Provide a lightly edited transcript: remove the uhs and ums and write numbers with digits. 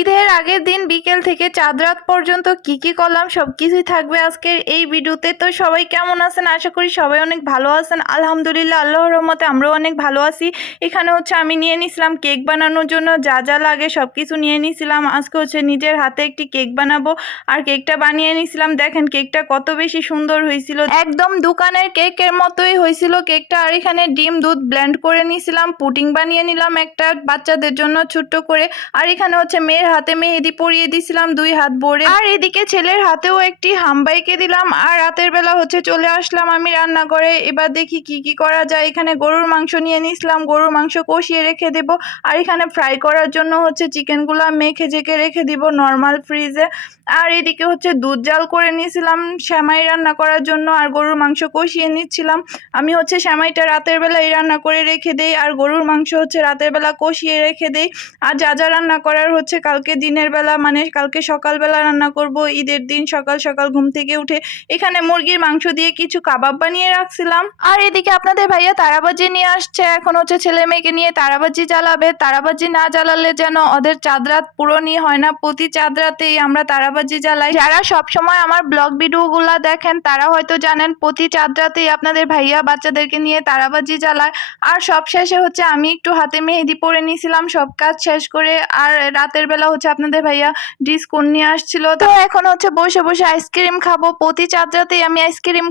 ঈদের আগের দিন বিকেল থেকে চাঁদ রাত পর্যন্ত কি কি করলাম সবকিছুই থাকবে আজকের এই ভিডিওতে। তো সবাই কেমন আছেন? আশা করি সবাই অনেক ভালো আছেন। আলহামদুলিল্লাহ, আল্লাহর রহমতে আমরাও অনেক ভালো আছি। এখানে হচ্ছে আমি নিয়ে নিছিলাম কেক বানানোর জন্য যা যা লাগে সবকিছু নিয়ে নিছিলাম। আজকে হচ্ছে নিজের হাতে একটি কেক বানাবো আর কেকটা বানিয়ে নিছিলাম। দেখেন কেকটা কত বেশি সুন্দর হয়েছিল, একদম দোকানের কেকের মতোই হয়েছিল কেকটা। আর এখানে ডিম দুধ ব্লেন্ড করে নিছিলাম, পুডিং বানিয়ে নিলাম একটা বাচ্চাদের জন্য ছোট্ট করে। আর এখানে হচ্ছে মেয়ের হাতে মেহেদি পরিয়ে দিছিলাম 2 হাত ভরে। আর এদিকে ছেলের হাতেও একটি হামবাইকে দিলাম। আর রাতের বেলা হচ্ছে চলে আসলাম আমি রান্নাঘরে। এবার দেখি কি কি করা যায়। এখানে গরুর মাংস নিয়ে নিছিলাম, গরুর মাংস কষিয়ে রেখে দেব। আর এখানে ফ্রাই করার জন্য হচ্ছে চিকেনগুলো মেখে জেকে রেখে দিব নর্মাল ফ্রিজে। আর এদিকে হচ্ছে দুধ জাল করে নিয়েছিলাম সেমাই রান্না করার জন্য, আর গরুর মাংস কষিয়ে নিচ্ছিলাম। আমি হচ্ছে সেমাইটা রাতের বেলায় রান্না করে রেখে দেই, আর গরুর মাংস হচ্ছে রাতের বেলা কষিয়ে রেখে দেই। আর যা যা রান্না করার হচ্ছে কালকে দিনের বেলা, মানে কালকে সকালবেলা রান্না করব ঈদের দিন সকাল সকাল ঘুম থেকে উঠে। এখানে মুরগির মাংস দিয়ে কিছু কাবাব বানিয়ে রাখছিলাম। আর এদিকে আপনাদের ভাইয়া তারাবাজি নিয়ে আসছে। এখন হচ্ছে ছেলে মেয়েকে নিয়ে তারাবাজি জ্বালাবে। তারাবাজি না জ্বালালে যেন ওদের চাঁদ রাত পূরণই হয় না। প্রতি চাঁদ রাতেই আমরা তারাবাজি জ্বালাই। যারা সবসময় আমার ব্লগ ভিডিওগুলা দেখেন তারা হয়তো জানেন প্রতি চাঁদ রাতেই আপনাদের ভাইয়া বাচ্চাদেরকে নিয়ে তারাবাজি জ্বালায়। আর সব শেষে হচ্ছে আমি একটু হাতে মেহেদি পরে নিয়েছিলাম সব কাজ শেষ করে। আর রাতের বেলা হচ্ছে আপনাদের ভাইয়া ডিসকোন নিয়ে আসছিল। তো এখন হচ্ছে বসে বসে আইসক্রিম খাবো। প্রতি চাঁদ রাতেই আমি আইসক্রিম